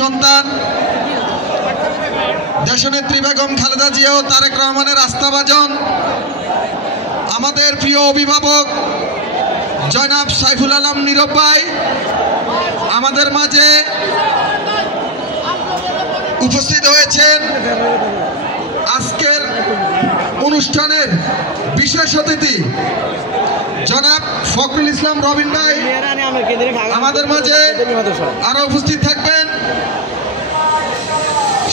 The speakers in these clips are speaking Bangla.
সন্তান দেশনেত্রী বেগম খালেদা জিয়া ও তারেক রহমানের আস্থাভাজন আমাদের প্রিয় অভিভাবক জনাব সাইফুল আলম নীরব ভাই আমাদের মাঝে উপস্থিত হয়েছেন। আজকের অনুষ্ঠানের বিশেষ অতিথি জনাব ফখরুল ইসলাম রবিন ভাই আমাদের মাঝে আরো উপস্থিত থাকবেন।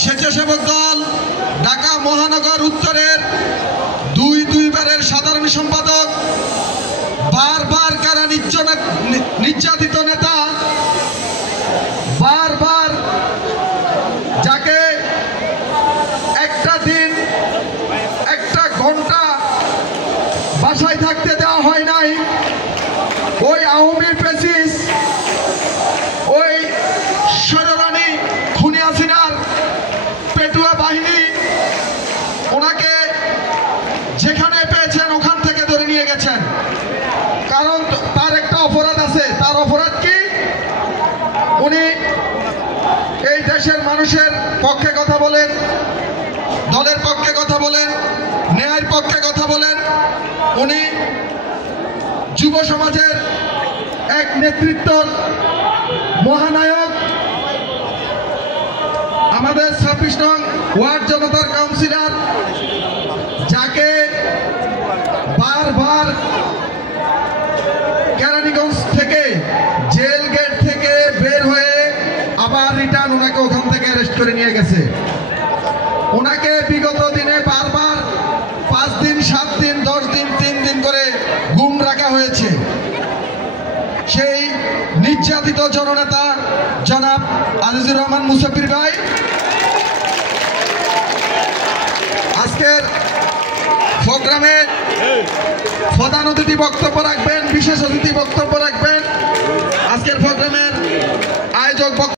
স্বেচ্ছাসেবক দল ঢাকা মহানগর উত্তরের দুইবারের সাধারণ সম্পাদক, বারবার কারা নির্যাতিত নেতা, বারবার যাকে একটা দিন একটা ঘন্টা বাসায় থাকতে দেওয়া হয় নাই, ওই আওয়ামী প্রেসিস ওই স্বৈরাচারী খুনি হাসিনার পেটুয়া বাহিনী ওনাকে যেখানে পেয়েছেন ওখান থেকে ধরে নিয়ে গেছেন। কারণ তার একটা অপরাধ আছে। তার অপরাধ কি? উনি এই দেশের মানুষের পক্ষে কথা বলেন, দলের পক্ষে কথা বলেন, ন্যায়ের পক্ষে কথা বলেন। উনি যুব সমাজের এক নেতৃত্বর মহানায়ক, আমাদের 26 নং ওয়ার্ড জনতার কাউন্সিলর, যাকে বারবার কেরানীগঞ্জ থেকে জেল গেট থেকে বের হয়ে আবার রিটার্ন ওনাকে ওখান থেকে অ্যারেস্ট করে নিয়ে গেছে। ওনাকে বিগত দিনে বারবার 5 দিন 7 দিন 10 দিন 3 দিন করে গুম রাখা হয়েছে। সেই নির্যাতিত জননেতা জনাব আজিজুর রহমান মুসাফির ভাই আজকের প্রোগ্রামে প্রধান অতিথি বক্তব্য রাখবেন, বিশেষ অতিথি বক্তব্য